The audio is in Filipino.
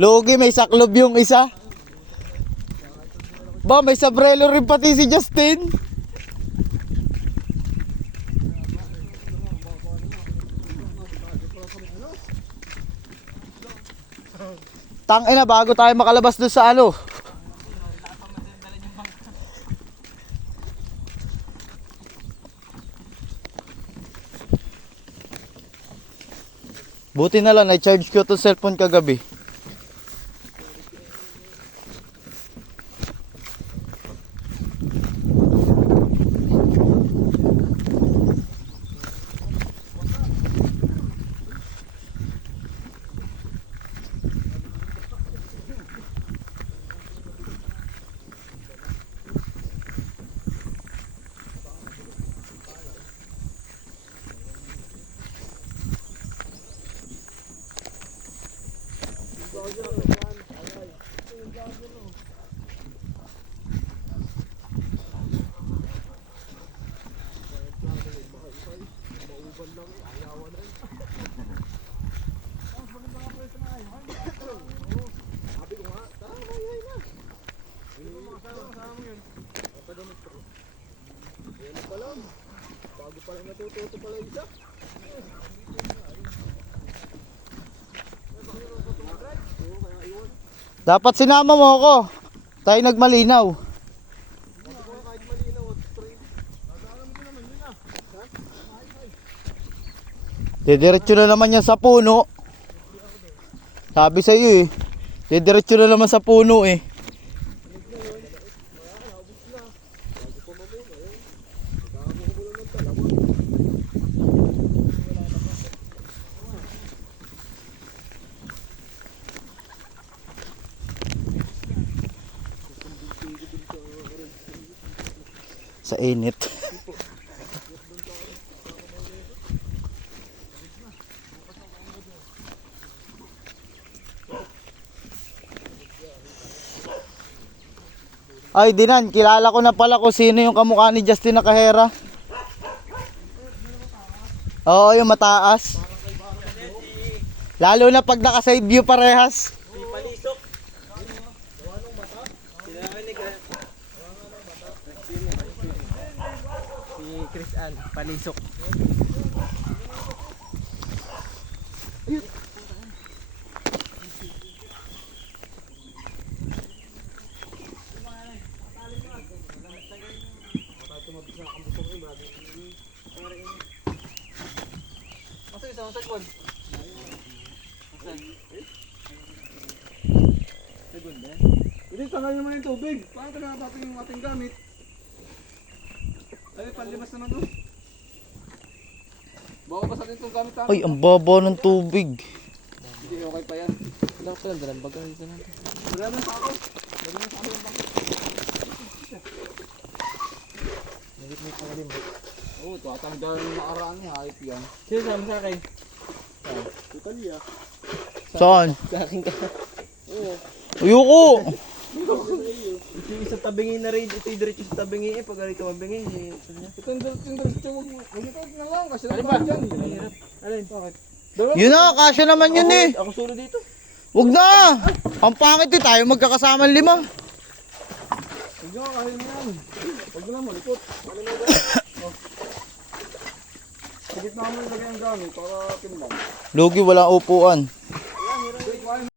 Logi, may saklob yung isa. Ba, may sabrelo rin pati si Justin. Tangina, bago tayo makalabas doon sa ano. Buti na lang, na-charge ko itong cellphone kagabi. Dapat sinama mo ako. Tayo nagmalinaw. Didiretso na naman yan sa puno. Sabi sa iyo eh. Didiretso na naman sa puno eh. Sa init. Ay, Dinan, kilala ko na pala kung sino yung kamukha ni Justin Nakahera. Oo, yung mataas. Lalo na pag naka-side view parehas. Palisok. Si Chris Ann, palisok. Hindi, tanggal naman yung tubig. Paano taga-tapin yung ating gamit? Ay, panlimas naman doon. Baka ba sa atin itong gamit namin? Ay, ang baba ng tubig. Hindi, okay pa yan. Wala ko lang, dalang baga dito natin. Wala na sa ako. Wala na sa ako yung bangka. Nagit mo pa rin. Oo, tatanggal yung nakaraan niya. Ayip yan. Sino sama sa akin? Totally ah. Saan? Sa akin ka. Oo. Ayoko. Ito yung isa tabingin na rin. Ito yung diretso sa tabingin eh. Pag ganito mabingin. Ito yung diretso. Huwag na lang. Kasi lang ba dyan? Alin? Bakit? Yun na, kasya naman yun eh. Ako solo dito. Huwag na. Ang pangit eh, tayo magkakasama 5. Huwag nyo, kahit na yan. Huwag na lang, malikot. Ano na ba? Sige na mo ilagay ang gamit para timbang. Logi, walang upuan.